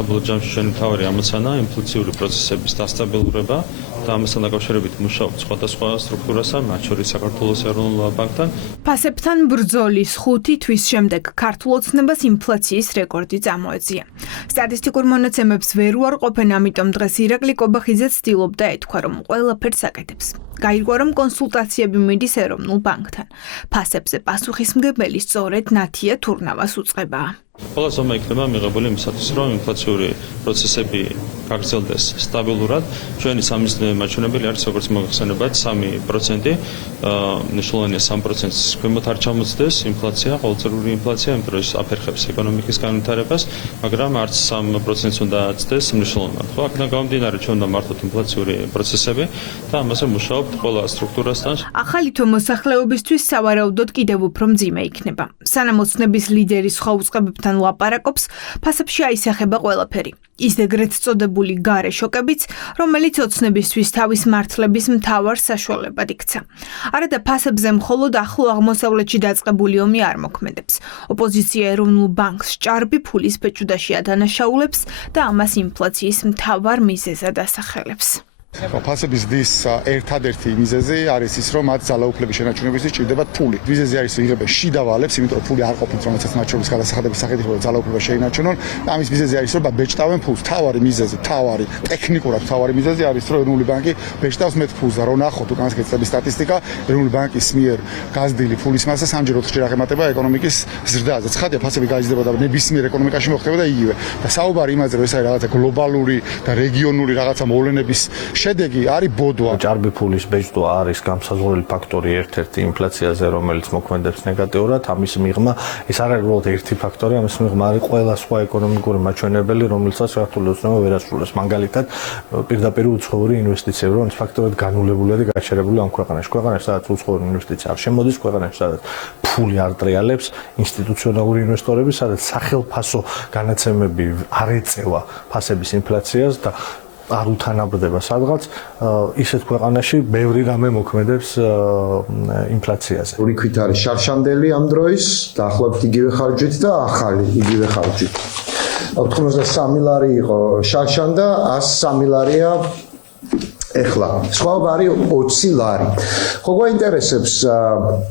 საბოლოო ჯამში ჩვენი მთავარი ამოცანა ინფლაციური პროცესების დასტაბილურება და ამასთან დაკავშირებით მუშაობთ სხვადასხვა სტრუქტურასთან, მათ შორის საქართველოს ეროვნულ ბანკთან. ფასებთან ბრძოლის 5 თვის შემდეგ ქართულ ოცნებას ინფლაციის რეკორდი წამოეწია. სტატისტიკურ მონაცემებს ვერ უარყოფენ, ამიტომ დღეს ირაკლი კობახიძე ცდილობდა ეთქვა, რომ ყველაფერს აკეთებს. გაირკვა, რომ კონსულტაციები მიდის ეროვნულ ბანკთან. ფასებზე პასუხისმგებელი სწორედ ნათია თურნავას უწყება. Ყველა ზომა იქნება მიღებული იმისათვის, რომ ინფლაციური პროცესები გაგრძელდეს სტაბილურად. ჩვენი სამიზნე მაჩვენებელი არის, როგორც მოგახსენებათ, 3%. მნიშვნელოვანია 3%-ის ქვემოთ არ ჩამოწდეს ინფლაცია, ყოველწლიური ინფლაცია, იმიტომ რომ ის აფერხებს ეკონომიკის განვითარებას, მაგრამ არც 3%-ს უნდა აწდეს მნიშვნელოვნად. ხო, აქედან გამომდინარე, ჩვენ უნდა მართოთ ინფლაციური პროცესები და ამაზე მუშაობთ ყველა სტრუქტურასთან. ახალი თვე მოსახლეობისთვის სავარაუდოდ კიდევ უფრო მძიმე იქნება. სანამ ოცნების ლიდერი სხვა უწყებებთან ლაპარაკობს, ფასებში აისახება ყველაფერი. ის ეგრეთ წოდებული გარე შოკებიც, რომელიც ოცნებისთვის თავის მართლების მთავარ საშუალებად იქცა. არადა ფასებზე მხოლოდ ახლო აღმოსავლეთში დაწყებული ომი არ მოქმედებს. ოპოზიცია ეროვნულ ბანკს ჭარბი ფულის ბეჭდაში ადანაშაულებს და ამას ინფლაციის მთავარ მიზეზად ასახელებს. ფასების დის ერთადერთი მიზეზი არის ის, რომ მათ ძალაუფლების შენარჩუნებისთვის ჭირდებათ ფული. მიზეზი არის იღებენ შიდა ვალებს, იმიტომ რომ ფული არ ყოფილს, რომელსაც მათ შორის გადასახადების სახით იღებენ ძალაუფლება შეინარჩუნონ. ამის მიზეზი არის, რომ ბეჭდავენ ფულს. თავარი მიზეზი, ტექნიკურად თავარი მიზეზი არის, რომ ეროვნული ბანკი ბეჭდავს მეტ ფულს და რო ნახოთ უკანასკნელი წლების სტატისტიკა, ეროვნული ბანკის მიერ გაზრდილი ფულის მასა 3-ჯერ 4-ჯერ აღემატება ეკონომიკის ზრდაზე. ცხადია, ფასები გაიზრდებოდა ნებისმიერ ეკონომიკაში მოხდებოდა იგივე. და საუბარი იმაზე, რომ ეს არის რაღაცა გლობალური და რეგიონული რაღაცა მოვლენების შედეგი არის ბოდვა. ჭარბი ფულის ბეჭდვა არის გამსაზღვრელი ფაქტორი ერთ-ერთი ინფლაციაზე, რომელიც მოქმედებს ნეგატიურად. ამის მიღმა ეს არ არის უბრალოდ ერთი ფაქტორი, ამის მიღმა არის ყველა სხვა ეკონომიკური მაჩვენებელი, რომელსაც ქართული ოცნება ვერ ასრულებს. მაგალითად, პირდაპირ უცხოური ინვესტიციები, რომელიც ფაქტორად განულებულია და გაჩერებულია ამ ქვეყანაში. ქვეყანაში, სადაც უცხოური ინვესტიცია არ შემოდის, ქვეყანაში, სადაც ფული არ ტრიალებს, ინსტიტუციონალური ინვესტორები, სადაც სახელფასო განაცემები არ ეწევა ფასების ინფლაციას და არ უთანაბრდება სადღაც, ისეთ ქვეყანაში ბევრი რამე მოქმედებს ინფლაციაზე. რიქით არის შარშანდელი ამ დროის, დაახლოებით იგივე ხარჯით და ახალი იგივე ხარჯით. 83 ლარი იყო შარშანდა, 103 ლარია ეხლა. სხვაობა არის 20 ლარი. ხო გვაინტერესებს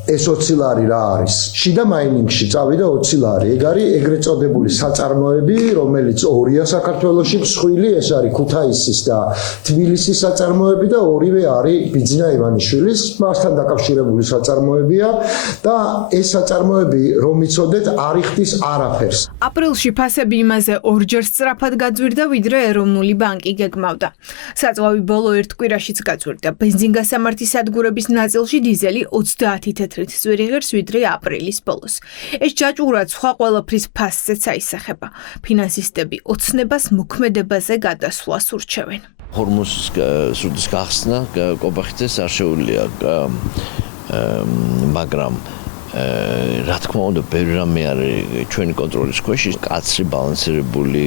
ეს 20 ლარი რა არის? შიდა მაინინგში წავიდა 20 ლარი. ეგ არის ეგრეთ წოდებული საწარმოები, რომელიც ორია საქართველოში, მსხვილი ეს არის ქუთაისის და თბილისის საწარმოები და ორივე არის ბიძინა ივანიშვილის, მასთან დაკავშირებული საწარმოებია და ეს საწარმოები რომ იცოდეთ არ იხდის არაფერს. აპრილში ფასები იმაზე ორჯერ სწრაფად გაძვირდა, ვიდრე ეროვნული ბანკი გეგმავდა. საწვავი ბოლო ერთ კვირაშიც გაძვირდა. ბენზინგასამართის სადგურების ნაწილში დიზელი 30 თეთრით ზვირი ღირს, ვიდრე აპრილის ბოლოს. ეს ჯაჭვურად სხვა ყველაფრის ფასზეც აისახება. ფინანსისტები ოცნებას მოქმედებაზე გადასვლას ურჩევენ. ჰორმუზის სრუტის გახსნა კობახიძეს არ შეუძლია, მაგრამ რა თქმა უნდა, ბევრი რამე არის ჩვენი კონტროლის ქვეშ, კაცრი ბალანსირებული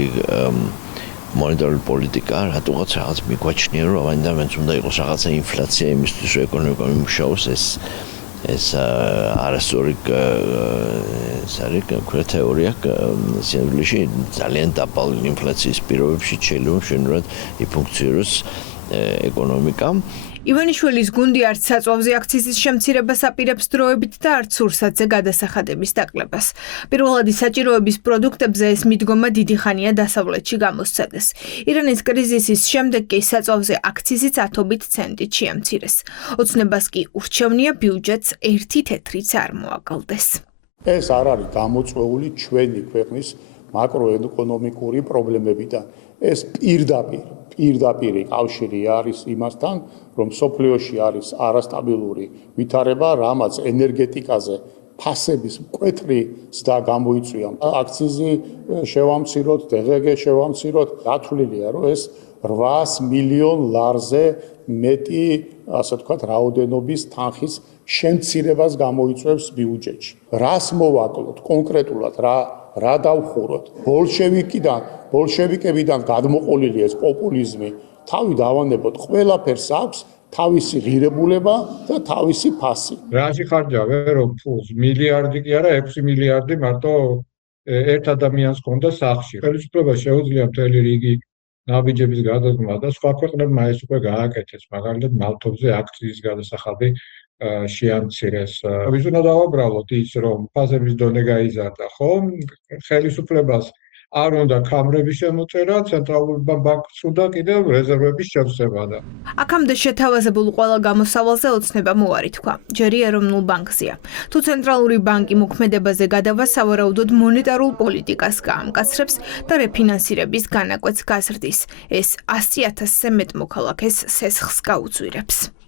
მონეტარული პოლიტიკა, რატოღაც რაღაც მიგვაჩნია, რომ ამიტომაც უნდა იყოს რაღაცა ინფლაცია იმისთვის, რომ ეკონომიკა მიმუშაოს, ეს არასწორი თეორია სინამდვილეში ძალიან დაბალი ინფლაციის პირობებში შეიძლება მშვენივრად იფუნქციონიროს ეკონომიკა. ივანიშვილის გუნდი არც საწვავზე აქციზის შემცირებას აპირებს დროებით და არც სურსათზე გადასახადების დაკლებას. პირველადი საჭიროების პროდუქტებზე ეს მიდგომა დიდი ხანია დასავლეთში გამოსცადეს. ირანის კრიზისის შემდეგ კი საწვავზე აქციზიც 10 ცენტით შეამცირეს. ოცნებას კი ურჩევნია ბიუჯეტს 1 თეთრიც არ მოაკლდეს. ეს არ არის გამოწვეული ჩვენი ქვეყნის მაკროეკონომიკური პრობლემებიდან. ეს პირდაპირი კავშირი არის იმასთან, რომ სოფლიოში არის არასტაბილური ვითარება, რამაც ენერგეტიკაზე ფასების მკვეთრი ზრდა გამოიწვია. აქციზი შევამციროთ, დღგ შევამციროთ, გათვლილია, რომ ეს 800 მილიონ ლარზე მეტი, ასე ვთქვათ, რაოდენობის თანხის შემცირებას გამოიწვევს ბიუჯეტში. რას მოვაკლოთ კონკრეტულად, რა დავხუროთ? ბოლშევიკებიდან გადმოყოლილი ეს პოპულიზმი თავი დავანებოთ, ყველაფერს აქვს თავისი ღირებულება და თავისი ფასი. რაში ხარჯავენ რომ ფულს? მილიარდი კი არა, 6 მილიარდი მარტო ერთ ადამიანს ჰქონდა სახლში. ხელისუფლება შეუძლია მთელი რიგი ნაბიჯების გადადგმა და სხვა ქვეყნებმა ეს უკვე გააკეთეს, მაგალითად მალთოვზე აქციის გადასახადი შეამცირეს. ვის უნდა დავაბრალოთ ის, რომ ფასების დონე გაიზარდა, ხო? ხელისუფლებას არ უნდა კამრების შემოწერა, ცენტრალურ ბანკს უნდა კიდევ რეზერვების შევსება და აქამდე შეთავაზებულ ყველა გამოსავალზე ოცნება მოარი თქვა. ჯერ ეროვნულ ბანკზეა. თუ ცენტრალური ბანკი მოქმედებაზე გადავა სავარაუდოდ მონეტარულ პოლიტიკას გაამკაცრებს და რეფინანსირების განაკვეთს გაზრდის. ეს 100,000-ზე მეტ მოქალაქეს სესხს გაუწვირებს.